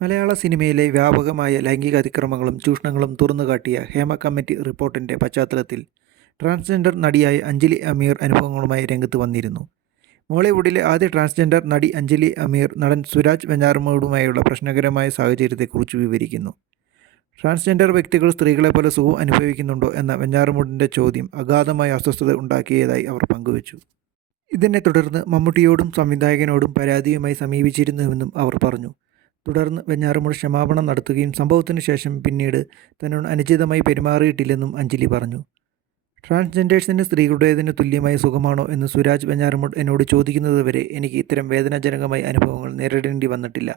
മലയാള സിനിമയിലെ വ്യാപകമായ ലൈംഗിക അതിക്രമങ്ങളും ചൂഷണങ്ങളും തുറന്നുകാട്ടിയ ഹേമ കമ്മിറ്റി റിപ്പോർട്ടിന്റെ പശ്ചാത്തലത്തിൽ ട്രാൻസ്ജെൻഡർ നടിയായ അഞ്ജലി അമീർ അനുഭവങ്ങളുമായി രംഗത്ത് വന്നിരുന്നു. മോളിവുഡിലെ ആദ്യ ട്രാൻസ്ജെൻഡർ നടി അഞ്ജലി അമീർ നടൻ സുരാജ് വെഞ്ഞാറമ്മൂടുമായുള്ള പ്രശ്നകരമായ സാഹചര്യത്തെക്കുറിച്ച് വിവരിക്കുന്നു. ട്രാൻസ്ജെൻഡർ വ്യക്തികൾ സ്ത്രീകളെ പോലെ സുഖം അനുഭവിക്കുന്നുണ്ടോ എന്ന വെഞ്ഞാറമൂടിന്റെ ചോദ്യം അഗാധമായ അസ്വസ്ഥത ഉണ്ടാക്കിയതായി അവർ പങ്കുവച്ചു. ഇതിനെ തുടർന്ന് മമ്മൂട്ടിയോടും സംവിധായകനോടും പരാതിയുമായി സമീപിച്ചിരുന്നുവെന്നും അവർ പറഞ്ഞു. തുടർന്ന് വെഞ്ഞാറമൂട് ക്ഷമാപണം നടത്തുകയും സംഭവത്തിന് ശേഷം പിന്നീട് തന്നോട് അനുചിതമായി പെരുമാറിയിട്ടില്ലെന്നും അഞ്ജലി പറഞ്ഞു. ട്രാൻസ്ജെൻഡേഴ്സിന് സ്ത്രീകളുടേതിന് തുല്യമായ സുഖമാണോ എന്ന് സുരാജ് വെഞ്ഞാറമൂട് എന്നോട് ചോദിക്കുന്നതുവരെ എനിക്ക് ഇത്തരം വേദനാജനകമായ അനുഭവങ്ങൾ നേരിടേണ്ടി വന്നിട്ടില്ല.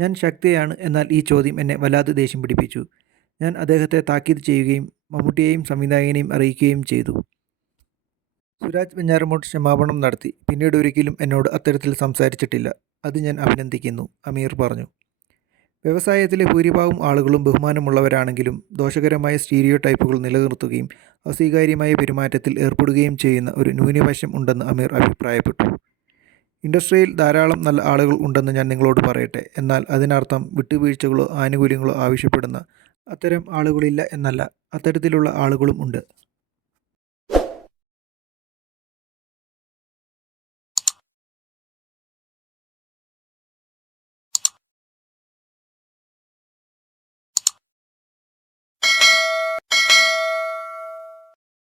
ഞാൻ ശക്തിയാണ് എന്നാൽ ഈ ചോദ്യം എന്നെ വല്ലാതെ ദേഷ്യം പിടിപ്പിച്ചു. ഞാൻ അദ്ദേഹത്തെ താക്കീത് ചെയ്യുകയും മമ്മൂട്ടിയെയും സംവിധായകനെയും അറിയിക്കുകയും ചെയ്തു. സുരാജ് വെഞ്ഞാറമൂട് ക്ഷമാപണം നടത്തി. പിന്നീട് ഒരിക്കലും എന്നോട് അത്തരത്തിൽ സംസാരിച്ചിട്ടില്ല. അത് ഞാൻ അഭിനന്ദിക്കുന്നു അമീർ പറഞ്ഞു. വ്യവസായത്തിലെ ഭൂരിഭാഗം ആളുകളും ബഹുമാനമുള്ളവരാണെങ്കിലും ദോഷകരമായ സ്റ്റീരിയോ ടൈപ്പുകൾ നിലനിർത്തുകയും അസ്വീകാര്യമായ പെരുമാറ്റത്തിൽ ഏർപ്പെടുകയും ചെയ്യുന്ന ഒരു ന്യൂനപക്ഷം ഉണ്ടെന്ന് അമീർ അഭിപ്രായപ്പെട്ടു. ഇൻഡസ്ട്രിയിൽ ധാരാളം നല്ല ആളുകൾ ഉണ്ടെന്ന് ഞാൻ നിങ്ങളോട് പറയട്ടെ എന്നാൽ അതിനർത്ഥം വിട്ടുവീഴ്ചകളോ ആനുകൂല്യങ്ങളോ ആവശ്യപ്പെടുന്ന അത്തരം ആളുകളില്ല എന്നല്ല അത്തരത്തിലുള്ള ആളുകളും ഉണ്ട്.